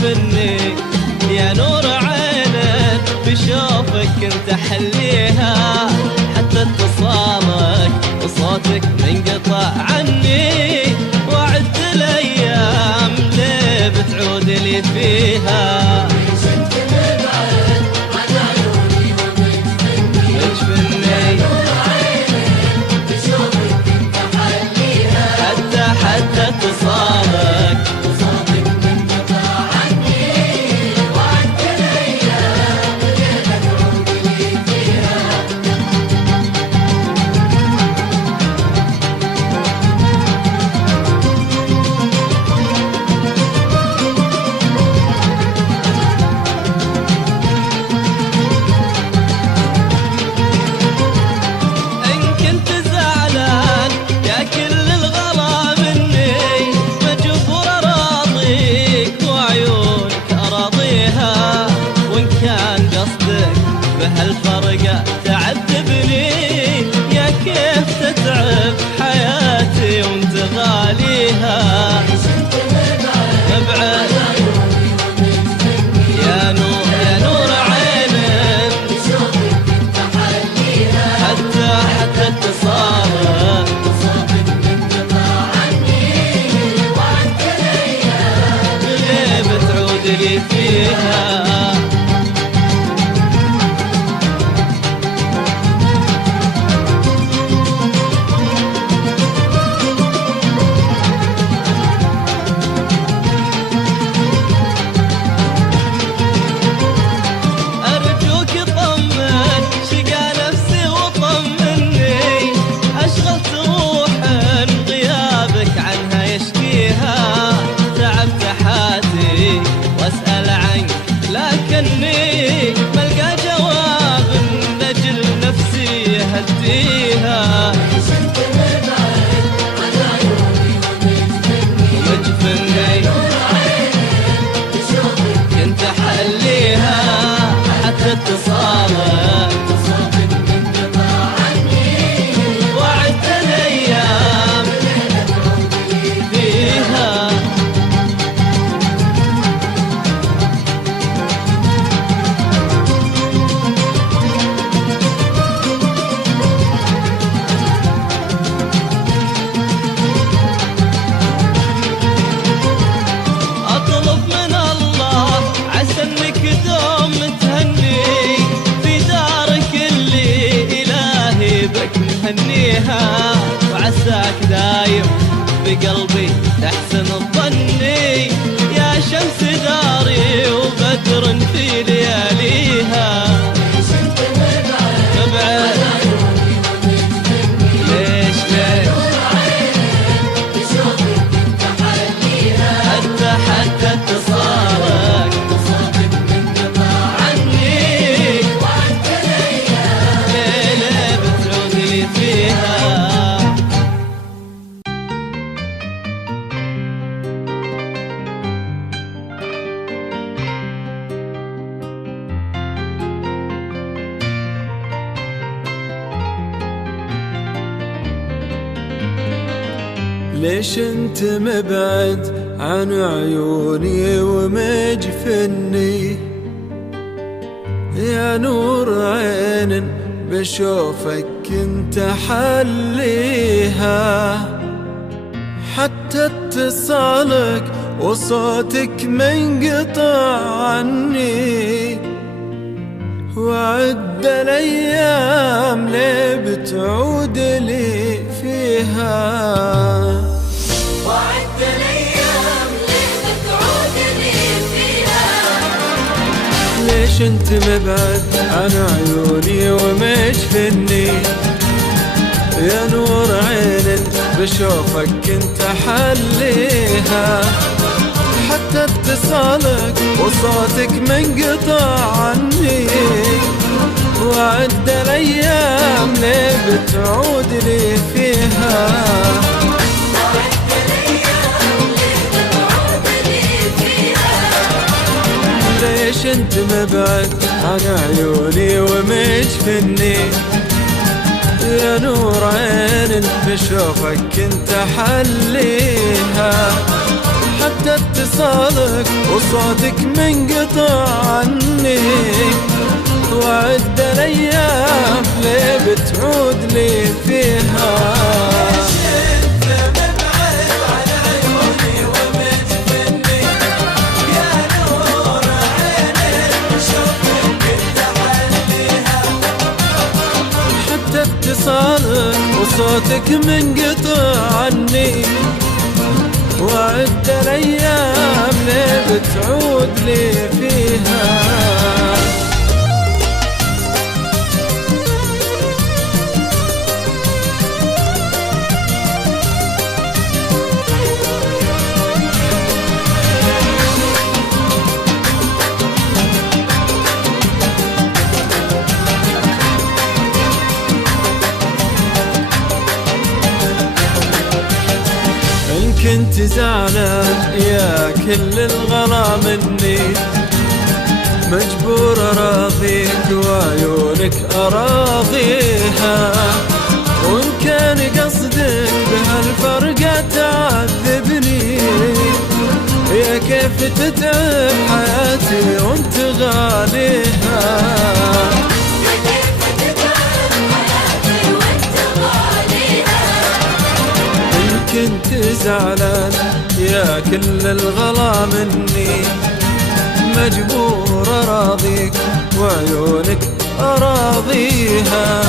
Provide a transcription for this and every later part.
ومجفني، يا نور عينك بشوفك كنت احليها، حتى اتصالك وصوتك منقطع عني، وعد الايام ليه بتعود لي فيها. حتى اتصالك وصوتك منقطع عني، وعد الايام ليه بتعود لي فيها. إن كنت زعلان يا كل الغلا مني، مجبور أراضيك وعيونك أراضيها، وإن كان قصدك بهالفرقة تعذبني، يا كيف تتعب حياتي وانت غاليها. ابعد يا نور عينك بشوفك كنت احليها، حتى اتصالك وصوتك منقطع عني، وعد الايام ليه بتعود لي فيها. واسأل عنك لكني ملقى جواب نجل نفسي يهديها. ومجفني كنت احليها، حتى اتصالك وصوتك منقطع عني، وعد الايام فيها. هنيها وعساك دايم بقلبي تحسن الظني، يا شمس داري وبدر في لياليها. ابعد ليش حتى اتصالك وصوتك منقطع عني، وعد الايام ليه بتعود لي فيها. ليش انت مبعد عن عيوني ومجفني، يا نور عين بشوفك كنت احليها، حتى اتصالك وصوتك منقطع عني، وعد الايام ليه بتعود لي فيها. وعد الايام ليه بتعود لي فيها. ليش انت مبعد عن عيوني ومجفني، يا نور عين بشوفك كنت احليها، حتى اتصالك وصوتك منقطع عني، وعد الايام ليه بتعود لي فيها. ليش انت مبعد عن عيوني ومجفني، يا نور عين بشوفك كنت احليها، حتى اتصالك وصوتك منقطع عني، وعد الايام ليه بتعود لي فيها. اتصالك وصوتك منقطع عني، وعد الايام ليه بتعود لي فيها. كنت زعلان يا كل الغلا مني، مجبور اراضيك وعيونك اراضيها، وان كان قصدك بهالفرقة تعذبني، يا كيف تتعب حياتي وانت غاليها. كنت زعلان يا كل الغلا مني، مجبور اراضيك وعيونك اراضيها،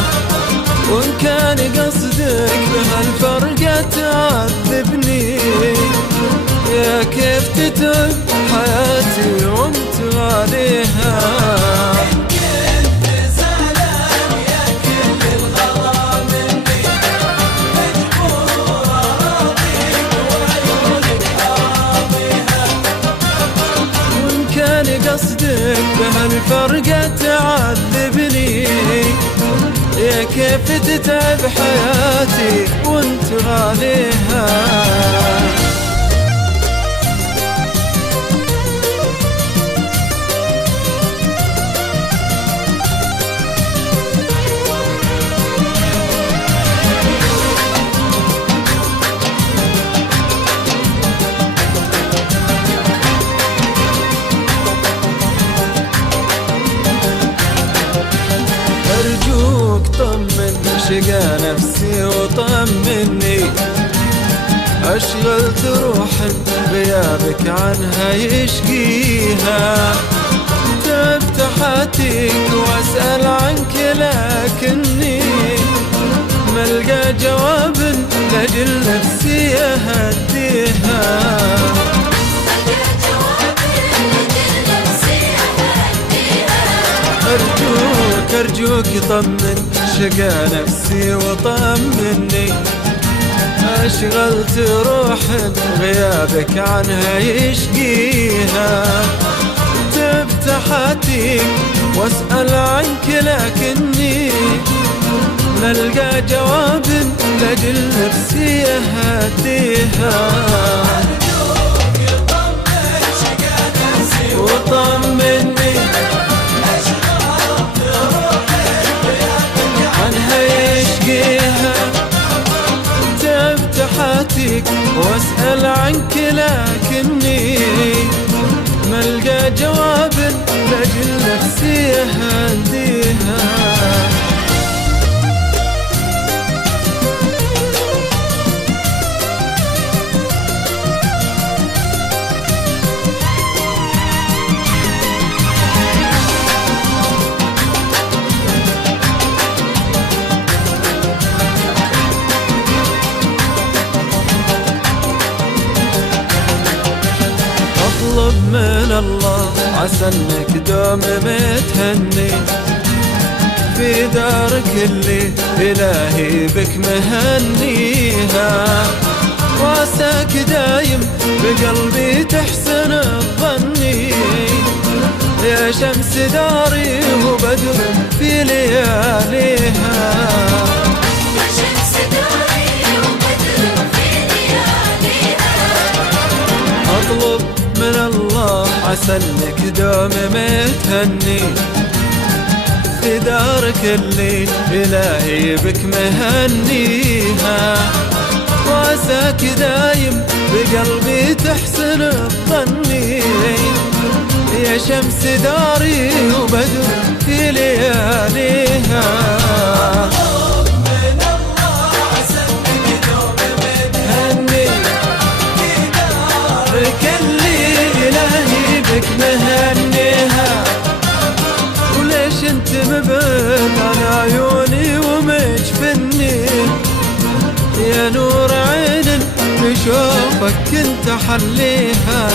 وان كان قصدك بهالفرقة تعذبني، يا كيف تتعب حياتي وانت غاليها. قصدك بهالفرقة تعذبني، يا كيف تتعب حياتي وانت غاليها. شقى نفسي وطمني، أشغلت روح غيابك عنها يشقيها، تعبت حاتيك وأسأل عنك لكني ملقى جواب لأجل نفسي أهديها. أرجوك طمن شقى نفسي وطمني، أشغلت روح غيابك عنها يشقيها، تعبت حاتيك واسأل عنك لكني ملقى جواب لأجل نفسي أهديها. وطمني واسأل عنك لكني ملقى جواب لأجل نفسي أهديها. اطلب من الله عسى انك دوم متهني، في دارك اللي الهي بك مهنيها، وعساك دايم بقلبي تحسن الظني، يا شمس داري وبدر في لياليها. اطلب من الله عسى انك دوم متهني، في دارك اللي الهي بك مهنيها، وعساك دايم بقلبي تحسن شمس داري وبدر في لياليها. من الله عسى انك دوم متهني في دارك اللي إلهي بك مهنيها. وليش انت مبين عن عيوني ومجفني يا نور عين بشوفك كنت حليها.